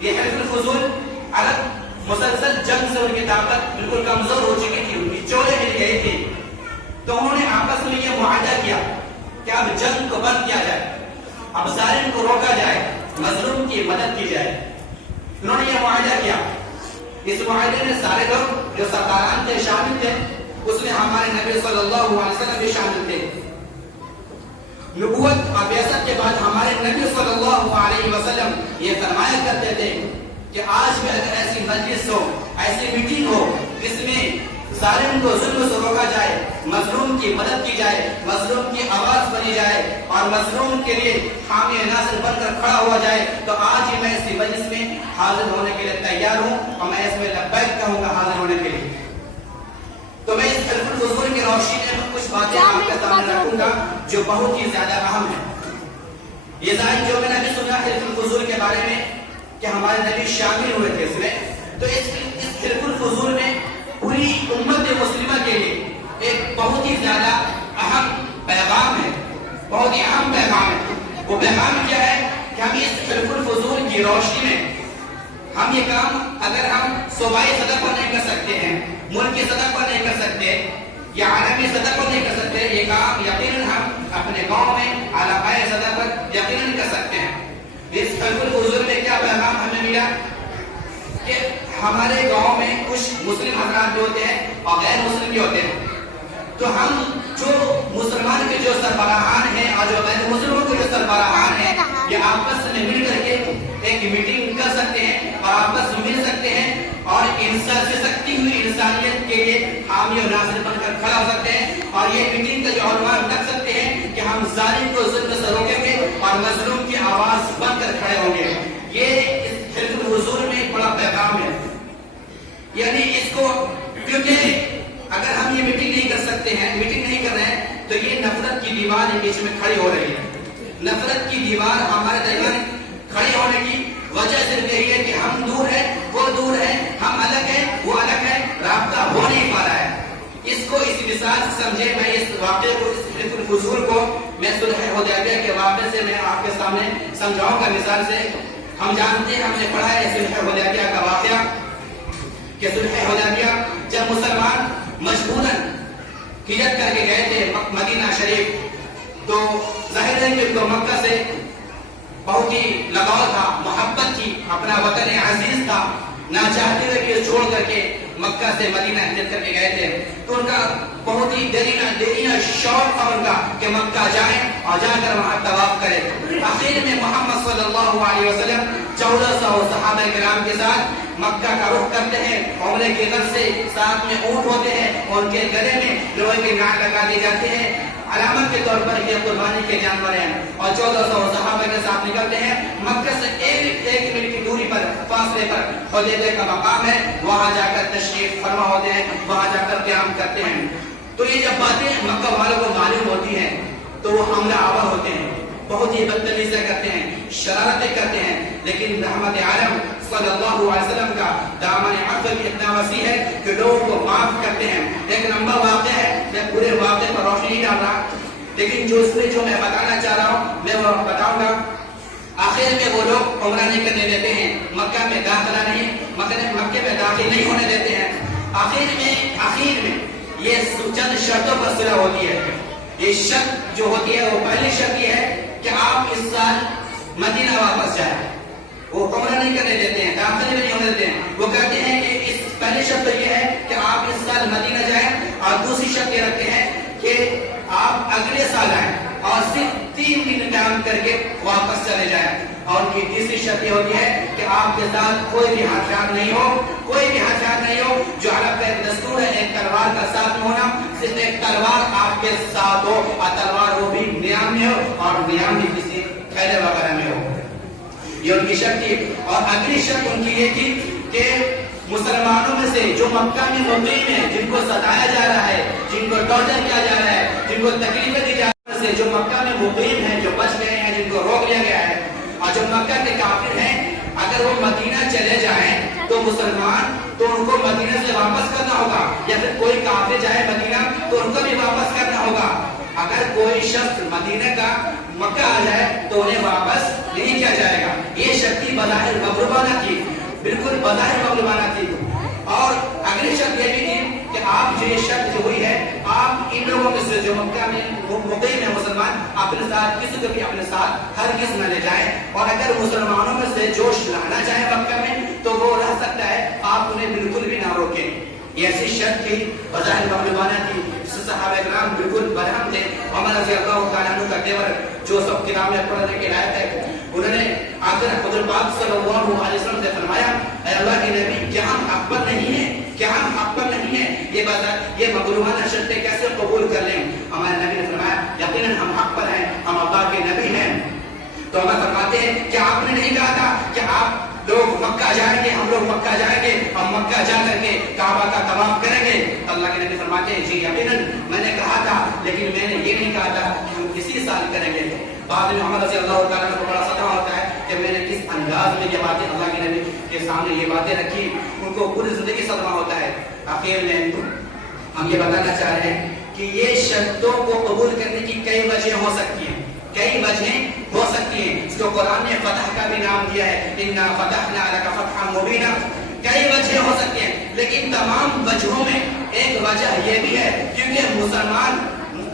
یہ حلف الفضول عرب مسلسل جنگ سے ان کی طاقت بالکل کمزور ہو چکی تھی، ان کی چولے مل گئی تھی، تو انہوں نے آپس میں یہ معاہدہ کیا کہ اب جنگ کو بند کیا جائے، اب ظالم کو روکا جائے، مظلوم کی مدد کی جائے۔ انہوں نے یہ معاہدہ کیا۔ اس معاہدے میں سارے لوگ جو سرکاران تھے شامل تھے، اس میں ہمارے نبی صلی اللہ علیہ وسلم بھی شامل تھے۔ نبوت اور بعثت کے بعد ہمارے نبی صلی اللہ علیہ وسلم یہ فرمایا کرتے تھے کہ آج بھی اگر ایسی مجلس ہو، ایسی میٹنگ ہو جس میں ظالم کو ظلم سے روکا جائے، مظلوم کی مدد کی جائے، مظلوم کی آواز بنی جائے اور مظلوم کے لیے حامی ناصر بن کر کھڑا ہوا جائے، تو آج ہی میں اس مجلس میں حاضر ہونے کے لیے تیار ہوں اور میں اس میں لبیک کہوں گا حاضر ہونے کے لیے۔ تو میں اس حلف الفضول کی روشنی میں کچھ باتیں آپ کے سامنے رکھوں گا جو بہت ہی زیادہ اہم ہیں۔ یہ ظاہر جو میں نے ابھی سنا حلف الفضول کے بارے میں کہ ہمارے نبی شامل ہوئے تھے اس میں، تو اس حلف الفضول میں پوری امت مسلمہ کے لیے ایک بہت ہی زیادہ اہم پیغام ہے، بہت ہی اہم پیغام ہے۔ وہ پیغام کیا ہے کہ ہم اس حلف الفضول کی روشنی میں ہم یہ کام اگر ہم صوبائی سطح پر نہیں کر سکتے ہیں، ملکی سطح پر نہیں کر سکتے یا عالمی سطح پر نہیں کر سکتے، یہ کام یقیناً ہم اپنے گاؤں میں علاقائی سطح پر یقیناً کر سکتے ہیں۔ اس حلف الفضول میں کیا پیغام ہمیں ملا کہ ہمارے گاؤں میں کچھ مسلم حضرات بھی ہوتے ہیں اور غیر مسلم بھی ہوتے ہیں، تو ہم جو مسلمان کے جو سربراہان ہیں اور جو غیر مسلموں کے جو سربراہان ہیں، یہ آپس میں مل کر کے ایک میٹنگ کر سکتے ہیں اور آپس میں مل سکتے ہیں اور انسان سے سکتی ہوئی انسانیت کے لیے حامی و ناصر بن کر کھڑا ہو سکتے ہیں، اور یہ میٹنگ کا جو عنوان رکھ سکتے ہیں کہ ہم ظالم کو ظلم سے روکیں گے اور مظلوم کی آواز بن کر کھڑے ہوں گے۔ یہ اس حلف الفضول میں ایک بڑا پیغام ہے، یعنی اس کو کیونکہ اگر ہم یہ میٹنگ نہیں کر سکتے ہیں، میٹنگ نہیں کر رہے ہیں، تو یہ نفرت کی دیوار بیچ میں کھڑی ہو رہی ہے۔ نفرت کی دیوار ہمارے درمیان کھڑی ہونے کی وجہ صرف یہی ہے کہ ہم دور ہیں، وہ دور ہے، ہم الگ ہیں، وہ الگ ہے، رابطہ ہو نہیں پا رہا ہے۔ اس کو اس مثال سے سمجھے، میں اس واقعے کو، اس حلف الفضول کو میں صلح حدیبیہ کے واقعے سے میں آپ کے سامنے سمجھاؤں گا مثال سے۔ ہم جانتے ہیں، ہم نے پڑھا ہے صلح حدیبیہ کا واقعہ کہ صلح حدیبیہ جب مسلمان مجبوراً ہجرت کر کے گئے تھے مدینہ شریف، تو ظاہر ہے کہ ان کو مکہ سے بہت ہی لگاؤ تھا، محبت تھی، اپنا وطن عزیز تھا، نہ چاہتے ہوئے کہ چھوڑ کر کے مکہ سے مدینہ ہجرت کر کے گئے تھے، تو ان کا بہت ہی دیرینہ شوق تھا ان کا کہ مکہ جائیں اور جا کر وہاں طواف کریں۔ آخر میں محمد صلی اللہ علیہ وسلم 1400 صحابہ کرام کے ساتھ مکہ کا رخ کرتے ہیں، عمرے کے غرض سے، ساتھ میں اونٹ ہوتے ہیں اور ان کے گلے میں لوہے کے ناٹ لگا دیے جاتے ہیں، علامت کے طور پر یہ قربانی کے جانور ہیں، اور 1400 صحابہ کے ساتھ نکلتے ہیں۔ مکہ سے ایک منٹ کی دوری پر، فاصلے پر حدیبیہ کا مقام ہے، وہاں جا کر تشریف فرما ہوتے ہیں، وہاں جا کر قیام کرتے ہیں۔ تو یہ جب باتیں مکہ والوں کو معلوم ہوتی ہیں تو وہ حملہ آور ہوتے ہیں، بہت ہی بدتمیزیاں کرتے ہیں، شرارتیں کرتے ہیں، لیکن رحمت عالم صلی اللہ علیہ وسلم کا دامن عفو اتنا وسیع ہے کہ لوگوں کو معاف کرتے ہیں۔ ایک لمبا واقعہ ہے، میں پورے واقعے پر روشنی نہیں ڈال رہا، لیکن جو میں بتانا چاہ رہا ہوں میں وہ بتاؤں گا۔ آخر میں وہ لوگ عمرہ نہیں کرنے دیتے ہیں، مکہ میں داخلہ نہیں، مکے میں داخل نہیں ہونے دیتے ہیں۔ آخر میں یہ چند شرطوں پر صلح ہوتی ہے۔ یہ شرط جو ہوتی ہے، وہ پہلی شرط یہ ہے کہ آپ اس سال مدینہ واپس جائیں۔ وہ عمرہ نہیں کرنے دیتے ہیں، داخلے میں نہیں ہونے دیتے ہیں۔ وہ کہتے ہیں کہ اس پہلی شرط یہ ہے کہ آپ اس سال مدینہ جائیں، اور دوسری شرط یہ رکھتے ہیں کہ آپ اگلے سال آئیں اور صرف 3 دن قیام کر کے واپس چلے جائیں۔ اور ان کی تیسری شرط یہ ہوتی ہے کہ آپ کے ساتھ کوئی بھی ہتھیار نہیں ہو، کوئی بھی ہتھیار نہیں ہو۔ جو عرب کا ایک دستور ہے، ایک تلوار کا ساتھ میں ہونا، صرف ایک تلوار آپ کے ساتھ ہو، اور تلوار وہ بھی نیام میں ہو، اور نیام بھی کسی تھیلے وغیرہ میں ہو۔ یہ ان کی شرط تھی۔ اور اگلی شرط ان کی یہ تھی کہ مسلمانوں میں سے جو مکہ میں مقیم ہیں، جن کو ستایا جا رہا ہے، جن کو ٹارچر کیا جا رہا ہے، جن کو تکلیفیں دی جا رہی ہیں، جو مکہ میں مقیم ہیں، جو بچ گئے ہیں، جن کو روک لیا گیا ہے، اور جو مکہ کے کافر ہیں، اگر وہ مدینہ چلے جائیں تو مسلمان تو ان کو مدینہ سے واپس کرنا ہوگا، یا پھر کوئی کافر جائے مدینہ تو ان کو بھی واپس کرنا ہوگا۔ اگر کوئی شخص مدینہ کا مکہ آ جائے تو انہیں واپس نہیں کیا جائے گا. یہ شکتی بظاہر مغلوبانہ تھی, بالکل بظاہر مغلوبانہ تھی. اور اگلی شرط یہ بھی تھی کہ آپ جو یہ شرط جو ہوئی ہے, آپ ان لوگوں میں سے جو مکہ میں مقیم ہے مسلمان, اپنے ساتھ کسی کو بھی اپنے ساتھ ہرگز نہ لے جائیں. اور اگر مسلمانوں میں سے جو لانا چاہے مکہ میں تو وہ رہ سکتا ہے, آپ انہیں بالکل بھی نہ روکیں. یہ ایسی شرط تھی بظاہر مغلوبانہ تھی, جس سے صحابہ کرام بالکل برہم تھے. عمر رضی اللہ تعالیٰ عنہ کا دیور جو سب کتابیں پڑھنے کے لائق ہے, انہوں نے آ کر حضرت پاک صلی اللہ علیہ وسلم سے فرمایا, اے اللہ کے نبی, کیا ہم حق پر نہیں ہیں, کیا ہم حق پر نہیں ہیں, یہ مغلوبانہ شرطیں کیسے قبول کر لیں؟ ہمارے نبی نے فرمایا, یقیناً ہم حق پر ہیں, ہم اللہ کے نبی ہیں. تو ہمیں فرماتے ہیں کہ آپ نے نہیں کہا تھا کہ آپ لوگ مکہ جائیں گے, ہم لوگ مکہ جائیں گے, ہم مکہ جا کر کے کعبہ کا طواف کریں گے؟ اللہ کے نبی فرماتے ہیں, جی یقیناً میں نے کہا تھا, لیکن میں نے یہ نہیں کہا تھا کہ ہم اسی سال کریں گے. بعد میں محمد رضی اللہ تعالیٰ کو بڑا صدمہ ہوتا ہے کہ میں نے کس انداز میں یہ باتیں اللہ کے نبی کے سامنے یہ باتیں رکھی. ان کو پوری زندگی صدمہ ہوتا ہے. آخر میں ہم یہ بتانا چاہ رہے ہیں کہ یہ شرطوں کو قبول کرنے کی کئی وجہ ہو سکتی ہیں, کئی وجہیں ہو سکتی ہیں. اس کو قرآن نے فتح کا بھی نام دیا ہے, اِنَّا فَتَحْنَا لَكَ فَتْحًا مُبِينًا. کئی وجہیں ہو سکتی ہیں, لیکن تمام وجہوں میں ایک وجہ یہ بھی ہے کیونکہ مسلمان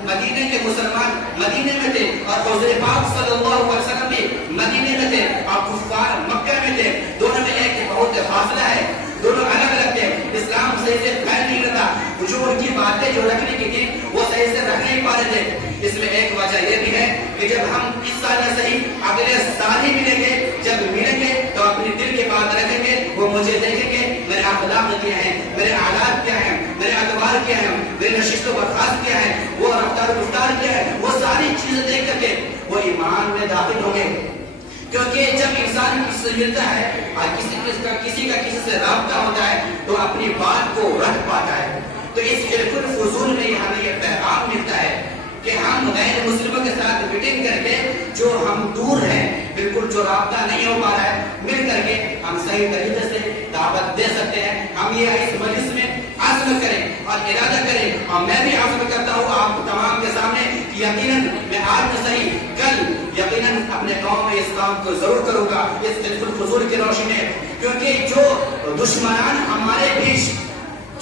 مدینے کے مسلمان مدینے میں تھے, اور حضور پاک صلی اللہ علیہ وسلم بھی مدینے میں تھے, اور کفار مکہ میں تھے. دونوں میں ایک بہت فاصلہ ہے, دونوں الگ الگ تھے. اسلام صحیح سے پھیل نہیں رہا, جو ان کی باتیں جو رکھنے کی تھی وہ صحیح سے رکھ نہیں پا رہے تھے. اس میں ایک وجہ یہ بھی ہے کہ جب ہم اس سال یا صحیح اگلے سال ہی ملیں گے, جب ملیں گے تو اپنے دل کے بات رکھیں گے, وہ مجھے دیکھیں گے میرے اخلاق کیا ہیں, میرے حالات کیا ہیں, میرے ادوار کیا ہیں, میرے نشست و برخاست کیا ہے, وہ رفتار و گفتار کیا ہے, وہ ساری چیزیں دیکھ کر کے وہ ایمان میں داخل ہوں گے. کیونکہ جب انسان کسی سے ملتا ہے اور کسی کا سے رابطہ ہوتا ہے تو اپنی بات کو رکھ پاتا ہے. تو اس حلف الفضول میں ہمیں یہ پیغام ملتا ہے کہ ہم غیر مسلموں کے ساتھ میٹنگ کر کے جو ہم دور ہیں, بالکل جو رابطہ نہیں ہو پا رہا ہے, مل کر کے ہم صحیح طریقے سے دعوت دے سکتے ہیں. ہم یہ اس مجلس میں عزم کریں اور ارادہ کریں, اور میں بھی عزم کرتا ہوں آپ تمام کے سامنے کہ یقیناً میں آج تو صحیح, کل یقیناً اپنے قوم میں اس کام کو ضرور کروں گا اس حلف الفضول کی روشنی میں. کیونکہ جو دشمنان ہمارے بیچ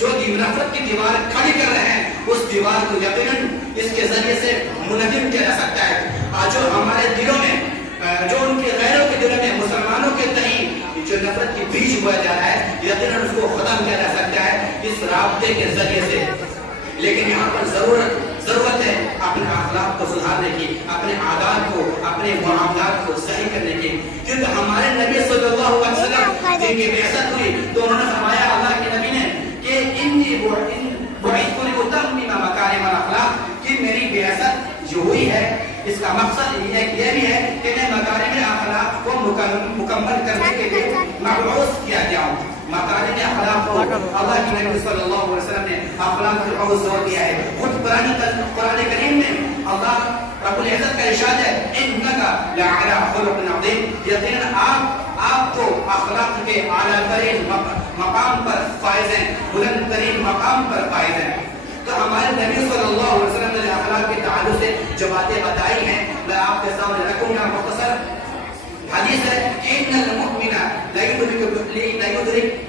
جو نفرت کی دیوار کھڑی کر رہے ہیں, اس دیوار کو یقیناً اس کے ذریعے سے منہدم کیا جا سکتا ہے. اور جو ہمارے دلوں میں, جو ان کے غیروں کے دلوں میں مسلمانوں کے تئیں جو نفرت کی بیج بویا جا رہا ہے, یقیناً اس کو ختم کیا جا سکتا ہے اس رابطے کے ذریعے سے. لیکن یہاں پر ضرورت ہے اپنے اخلاق کو سدھارنے کی, اپنے عادات کو, اپنے معاملات کو صحیح کرنے کی. کیونکہ ہمارے نبی صلی اللہ علیہ وسلم جن کی بعثت ہوئی تو انہوں نے فرمایا, اللہ کے نبی نے, کہ انی بعثت لأتمم مکارم الاخلاق, کہ میری بعثت جو ہوئی ہے اس کا مقصد یہ بھی ہے کہ میں مکارم اخلاق کو مکمل کرنے کے لیے مبعوث کیا گیا ہوں. مکارم اخلاق کو اللہ کے نبی صلی اللہ علیہ وسلم نے اخلاق پر بہت زور دیا ہے. خود قرآن کریم میں اللہ رب العزت کا ارشاد ہے, انک لعلی خلق عظیم, یقیناً آپ کو اخلاق کے اعلیٰ ترین مقام پر فائز ہیں, بلند ترین مقام پر فائز ہیں. تو ہمارے نبی صلی اللہ علیہ وسلم نے اخلاق کے تعلق سے جو باتیں بتائی ہیں میں آپ کے سامنے رکھوں گا. مختصر حدیث ہے کہ ان المؤمن لا يدرك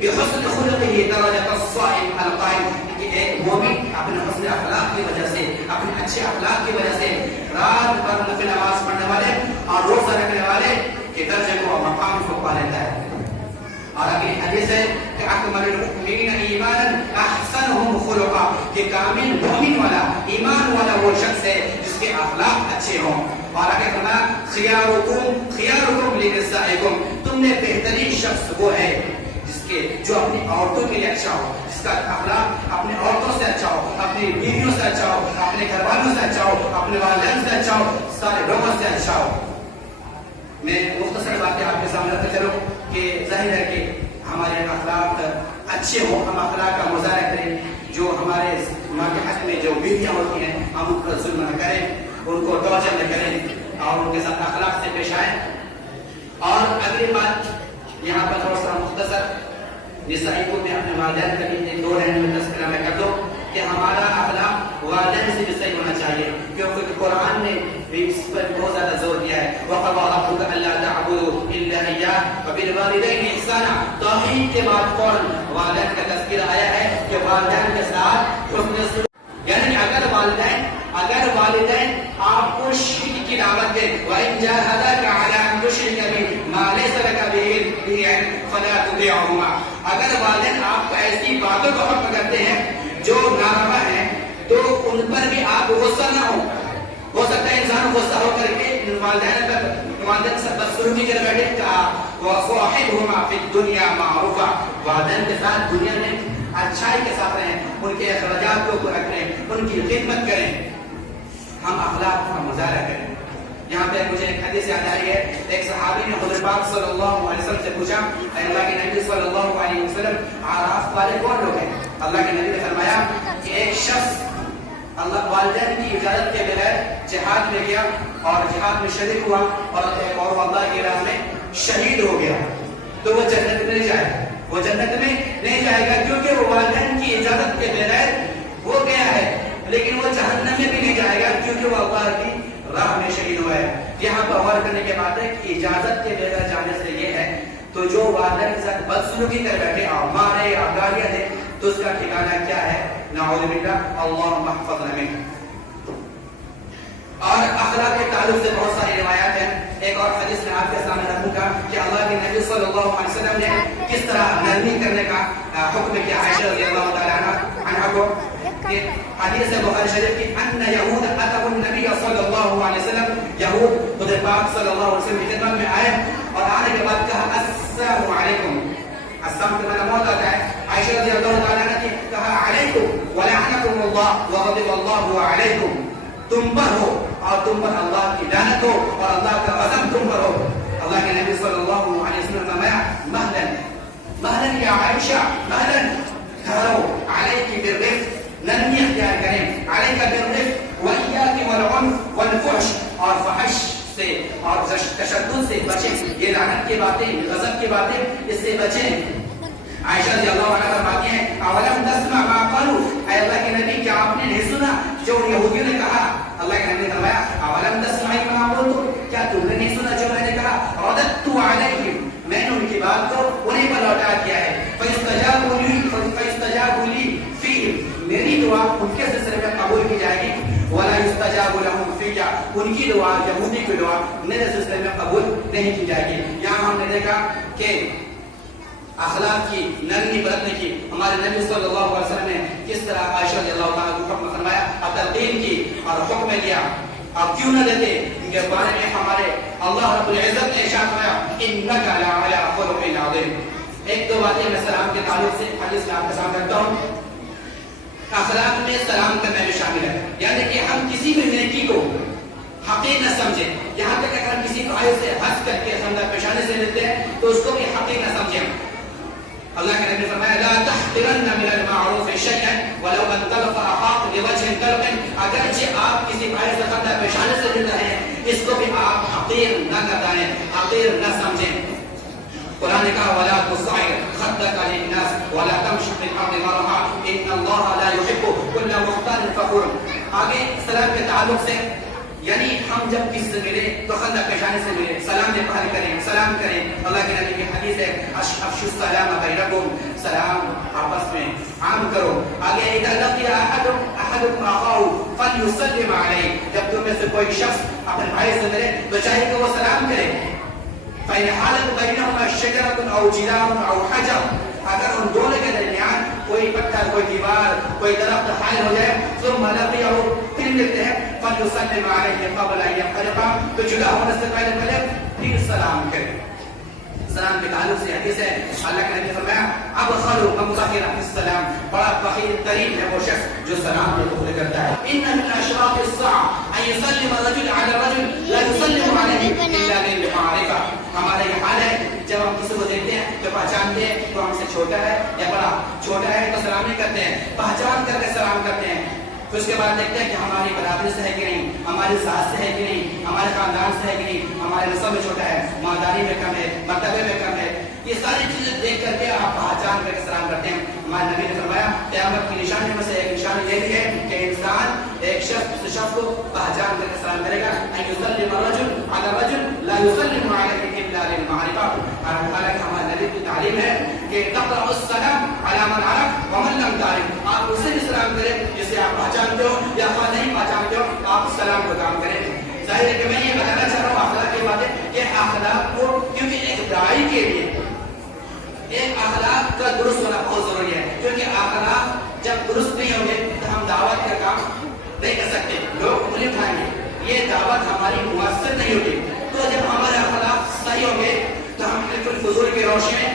بحسن خلقه درجة الصائم القائم, کہ ایک مومن اپنے حسن اخلاق کی وجہ سے, اپنے اچھے اخلاق کی وجہ سے رات بھر نفل نماز پڑھنے والے اور روزہ رکھنے والے کے درجے کو, مقام کو پا لیتا ہے. اور اگلی حدیث ہے کہ اکمل المؤمنین ایمانا احسنهم خلقا, کہ کامل مومن والا, ایمان والا وہ شخص ہے جس کے اخلاق اچھے ہوں. اور آگے فرمایا, خیارکم لنسائکم, تم میں بہترین شخص وہ ہے جس کے جو اپنی عورتوں کے لیے اچھا ہو, جس کا اخلاق اپنے عورتوں سے اچھا ہو, اپنی بیویوں سے اچھا ہو, اپنے گھر والوں سے اچھا ہو, اپنے والدین سے اچھا ہو, سارے لوگوں سے اچھا ہو. میں مختصر باتیں آپ کے سامنے رکھتے چلوں کہ ظاہر ہے کہ ہمارے اخلاق اچھے ہوں, ہم اخلاق کا مظاہرہ کریں. جو ہمارے حق میں جو بیویاں ہوتی ہیں ہم ان پر ظلم نہ کریں, ان کو ٹارچر نہ کریں اور ان کے ساتھ اخلاق سے پیش آئیں. اور اگلی بات یہاں پر تھوڑا سا مختصر نسائی کو میں اپنے والدین کا بھی 2 رہنے میں تذکرہ میں کر دوں کہ ہمارا اخلاق والدین سے بھی صحیح ہونا چاہیے. کیونکہ قرآن نے اس پر بہت زیادہ زور دیا ہے. وَقَضَىٰ رَبُّكَ أَلَّا تَعْبُدُوا إِلَّا إِيَّاهُ وَبِالْوَالِدَيْنِ إِحْسَانًا. توحید کے بعد فوراً والدین کا تذکرہ آیا ہے کہ والدین کے ساتھ حسن سلوک. یعنی اگر والدین آپ کو شرک کی دعوت دیں وَإِن جَاهَدَاكَ عَلَىٰ أَن تُشْرِكَ بِي مَا لَيْسَ لَكَ بِهِ عِلْمٌ فَلَا تُطِعْهُمَا. اگر والدین آپ کو ایسی باتوں کو حکم کرتے ہیں جو ناروا ہیں تو ان پر بھی آپ غصہ نہ ہو. ہو سکتا ہے انسان غصہ ہو کر کے والدین سے بدسلوکی کر بیٹھے. وَصَاحِبْهُمَا فِي الدُّنْيَا مَعْرُوفًا. والدین کے ساتھ دنیا میں اچھائی کے ساتھ رہیں, ان کے اخراجات کو پورا کریں, ان کی خدمت کریں, ہم اخلاق کا مظاہرہ کریں. یہاں پہ مجھے ایک حدیث یاد آ رہی ہے. ایک صحابی نے حضور پاک صلی اللہ علیہ وسلم سے پوچھا, اللہ کے نبی صلی اللہ علیہ وسلم اعراف والے کون لوگ ہیں؟ اللہ کے نبی نے فرمایا کہ ایک شخص اللہ والدین کی اجازت کے بغیر جہاد میں گیا اور جہاد میں شریک ہوا اور اللہ کی راہ میں شہید ہو گیا تو وہ جنت میں نہیں جائے گا. وہ جنت میں نہیں جائے گا کیونکہ وہ والدین کی اجازت کے بغیر وہ گیا ہے, لیکن وہ جہنم میں بھی نہیں جائے گا کیونکہ وہ اللہ کی راہ میں شہید ہوا ہے. یہاں پر غور کرنے کے بعد ہے کہ اجازت کے بغیر جانے سے یہ ہے تو جو والدین کے ساتھ بدسلوکی کر بیٹھے اور مارے یا گالیاں دے تو اس کا ٹھکانہ کیا ہے؟ نعوذ باللہ, اللہم احفظنا منہ. اور اخلاق کے تعلق سے بہت ساری روایات ہیں. ایک اور حدیث میں آپ کے سامنے رکھوں گا کہ اللہ کے نبی صلی اللہ علیہ وسلم نے کس طرح نرمی کرنے کا حکم کیا. عائشہ رضی اللہ تعالیٰ عنہا کو حدیث بخاری شریف کی ان یہود اتوا النبی صلی اللہ علیہ وسلم, یہود حضور پاک صلی اللہ علیہ وسلم کی خدمت میں آئے اور آنے کے بعد کہا السلام علیکم. السلام کے معنی موت آتا ہے. عائشہ رضی اللہ تعالیٰ عنہ نے کہا علیکم ولعنکم اللہ وغضب اللہ علیکم, تم پر ہو اور تم پر اللہ کی لعنت ہو اور اللہ کا غضب تم پر ہو. اللہ کے نبی صلی اللہ علیہ وسلم نے فرمایا مہلا مہلا یا عائشہ, مہلا ٹھہرو, علیک بالرفق, نرمی اختیار کریں, علیک بالرفق وإیاک والعنف والفحش, اور فحش سے اور تشدد سے بچیں. یہ لعنت کی باتیں, غضب کی باتیں, اس سے بچیں. عائشہ رضی اللہ عنہ فرماتی ہیں اولم تسمع ما قالوا, اے اللہ کے نبی کیا آپ نے نہیں سنا جو یہودیوں نے کہا؟ اللہ کے نبی نے فرمایا اولم تسمع ما قلت, کیا تم نے نہیں سنا جو میں نے کہا؟ رددت علیہم, میں نے ان کی بات کو انہیں پر لوٹا دیا ہے. فاستجابوا لی فیہم, میری دعا ان کے سلسلے میں قبول کی جائے گی. ولا یستجاب لهم فیہ, ان کی دعا, یہودی کی دعا میرے سلسلے میں قبول نہیں کی جائے گی. یہاں ہم نے دیکھا کہ اخلاق کی نرمی برتنے کی ہمارے نبی صلی اللہ علیہ وسلم نے کس طرح عائشہ رضی اللہ تعالیٰ کو حکم فرمایا, تلقین کی اور حکم دیا. آپ کیوں نہ دیتے؟ ان کے بارے میں ہمارے اللہ رب العزت نے ارشاد فرمایا انک لعلی خلق عظیم. ایک دو باتیں میں سلام کے تعلق سے حدیث میں آپ کے سامنے رکھتا ہوں. اخلاق میں سلام کرنا بھی شامل ہے, یعنی کہ ہم کسی بھی نیکی کو حقیر نہ سمجھیں. یہاں تک اگر ہم کسی بھائی سے ہنس کر کے سمجھا پیشانے سے لیتے ہیں تو اس کو بھی حقیر نہ سمجھیں. اللہ کے نبی فرمایا لا تحقرن من المعروف شيئا ولو ان تلقى اخاك بوجه طلق, اگرچہ آپ کسی بھائی سے خطا پیشانے سے لیتے ہیں اس کو بھی آپ حقیر نہ بتائیں, حقیر نہ سمجھیں. قرآن نے کہا ولا تصعر خدك للناس ولا تمشي في الارض مرحا ان الله لا يحب كل مختال فخور. آگے سلام کے تعلق سے یعنی ہم جب کسی سے ملے تو خندہ پیشانے سے ملے, سلام پہل کریں, سلام کریں. اللہ کے نبی کی حدیث ہے افشوا السلام بینکم, سلام آپس میں عام کرو. آگے اذا لقي احدكم اخاه فليسلم عليه, جب تم میں سے کوئی شخص اپنے بھائی سے ملے تو چاہیے کہ وہ سلام کرے. فإن حالت بینهما شجرة او جدار او حجر, اگر ان دونوں کے درمیان کوئی پتھر, کوئی دیوار, کوئی درخت حائل ہو جائے ثم لقيه, پھر ملتے ہیں فليسلم عليه قبل ان ينفرقا, تو جدا ہونے سے پہلے پھر سلام کرے. سلام کے تعلق سے حدیث ہے اللہ کے نبی نے فرمایا ابخل من بخل فی السلام, بڑا بخیل ترین ہے وہ شخص جو سلام کو قبول کرتا ہے. ان من اشراط الساعة ان يسلم الرجل على الرجل لا يسلم عليه الا للمعرفة. ہمارا یہ حال ہے جب ہم کسی کو دیکھتے ہیں تو پہچانتے ہیں تو ہم سے چھوٹا ہے یا بڑا, چھوٹا ہے تو سلام نہیں کرتے ہیں, پہچان کر کے سلام کرتے ہیں. پھر اس کے بعد دیکھتے ہیں کہ ہماری برادری سے ہے کہ نہیں, ہماری ذات سے ہے کہ نہیں, ہمارے خاندان سے ہے کہ نہیں, ہمارے نسب میں چھوٹا ہے, مالداری میں کم ہے, مرتبے میں کم ہے. یہ ساری چیزیں دیکھ کر کے آپ پہچان کر کے سلام کرتے ہیں. ہمارے نبی نے فرمایا قیامت کی نشانی میں سے ایک نشانی یہ بھی ہے کہ انسان ایک شخص اس شخص کو پہچان کر سلام کرے گا ان یسلم الرجل علی الرجل لا یسلم علیہ الا للمعرفہ. حالانکہ ہمارے نبی کی تعلیم ہے کہ تقرأ السلام علی من عرف ومن لم تعرف. آپ اسے بھی سلام کریں جسے آپ پہچانتے ہو یا آپ نہیں پہچانتے ہو, آپ سلام کا کام کریں. ظاہر ہے کہ میں یہ بتانا چاہ رہا ہوں اخلاق کی باتیں کہ اخلاق کو, کیونکہ ایک داعی کے لیے ایک اخلاق کا درست ہونا بہت ضروری ہے, کیونکہ اخلاق جب درست نہیں ہوں گے تو ہم دعوت کا کام نہیں کر سکتے, لوگ انگلی اٹھائیں گے, یہ دعوت ہماری مؤثر نہیں ہوگی. تو جب ہمارے اخلاق صحیح ہوں گے تو ہم بالکل فضول کے روشنی میں